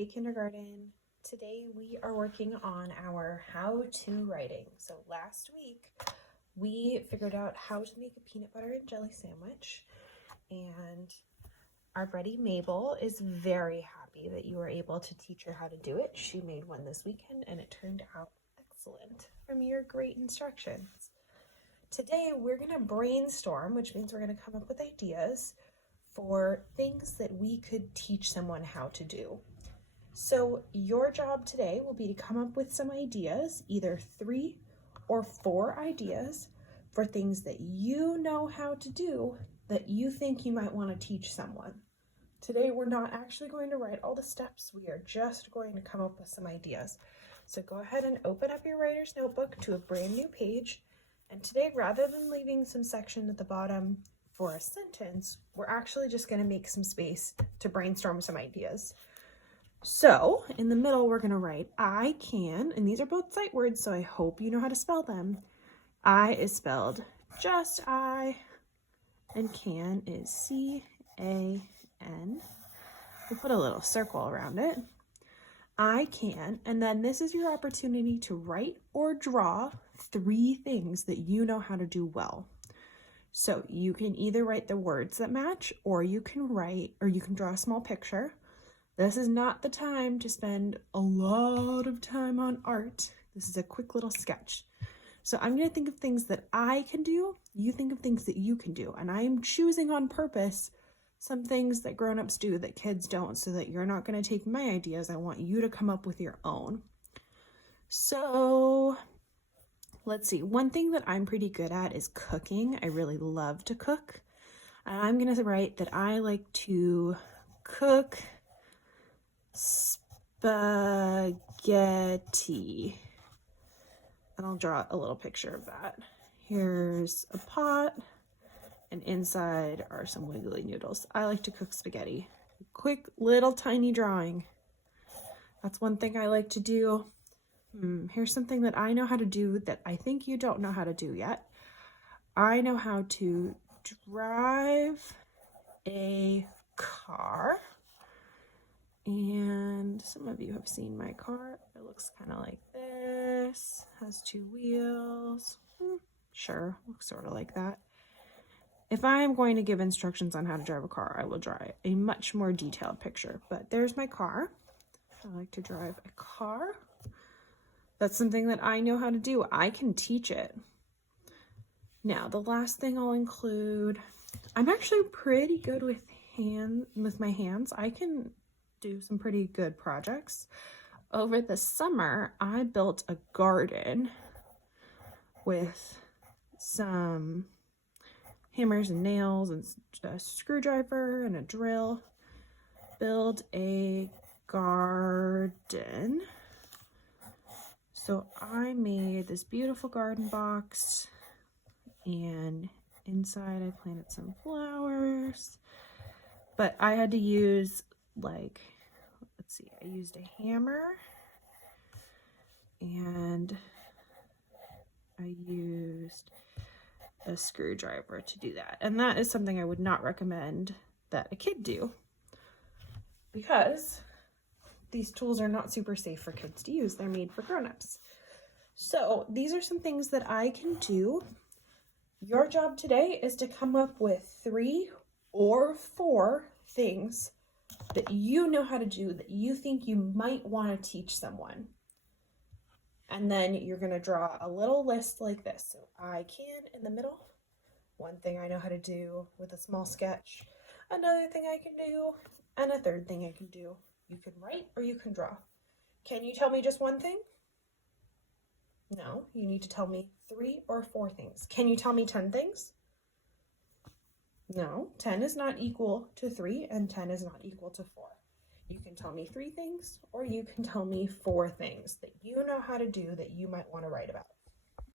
Hey kindergarten. Today we are working on our how-to writing. So last week we figured out how to make a peanut butter and jelly sandwich, and our buddy Mabel is very happy that you were able to teach her how to do it. She made one this weekend and it turned out excellent from your great instructions. Today we're going to brainstorm, which means we're going to come up with ideas for things that we could teach someone how to do. So your job today will be to come up with some ideas, either 3 or 4 ideas for things that you know how to do that you think you might want to teach someone. Today we're not actually going to write all the steps, we are just going to come up with some ideas. So go ahead and open up your writer's notebook to a brand new page. And today, rather than leaving some section at the bottom for a sentence, we're actually just going to make some space to brainstorm some ideas. So in the middle, we're going to write I can, and these are both sight words, so I hope you know how to spell them. I is spelled just I, and can is C-A-N. We'll put a little circle around it. I can, and then this is your opportunity to write or draw 3 things that you know how to do well. So you can either write the words that match, or you can draw a small picture. This is not the time to spend a lot of time on art. This is a quick little sketch. So I'm going to think of things that I can do. You think of things that you can do. And I am choosing on purpose some things that grown-ups do that kids don't, so that you're not going to take my ideas. I want you to come up with your own. So let's see. One thing that I'm pretty good at is cooking. I really love to cook. And I'm going to write that I like to cook spaghetti, and I'll draw a little picture of that. Here's a pot, and inside are some wiggly noodles. I like to cook spaghetti. Quick little tiny drawing. That's one thing I like to do. Here's something that I know how to do that I think you don't know how to do yet. I know how to drive a car. And some of you have seen my car. It looks kind of like this. Has 2 wheels. Sure, looks sort of like that. If I am going to give instructions on how to drive a car, I will draw a much more detailed picture. But there's my car. I like to drive a car. That's something that I know how to do. I can teach it. Now, the last thing I'll include, I'm actually pretty good with my hands. I can do some pretty good projects. Over the summer, I built a garden with some hammers and nails and a screwdriver and a drill. Build a garden. So I made this beautiful garden box, and inside I planted some flowers, but I had to use I used a hammer, and I used a screwdriver to do that. And that is something I would not recommend that a kid do, because these tools are not super safe for kids to use. They're made for grown-ups. So these are some things that I can do. Your job today is to come up with 3 or 4 things that you know how to do that you think you might want to teach someone. And then you're going to draw a little list like this. So I can in the middle, one thing I know how to do with a small sketch, another thing I can do, and a third thing I can do. You can write or you can draw. Can you tell me just one thing? No, you need to tell me 3 or 4 things. Can you tell me 10 things? No, 10 is not equal to 3 and 10 is not equal to 4. You can tell me 3 things or you can tell me 4 things that you know how to do that you might want to write about.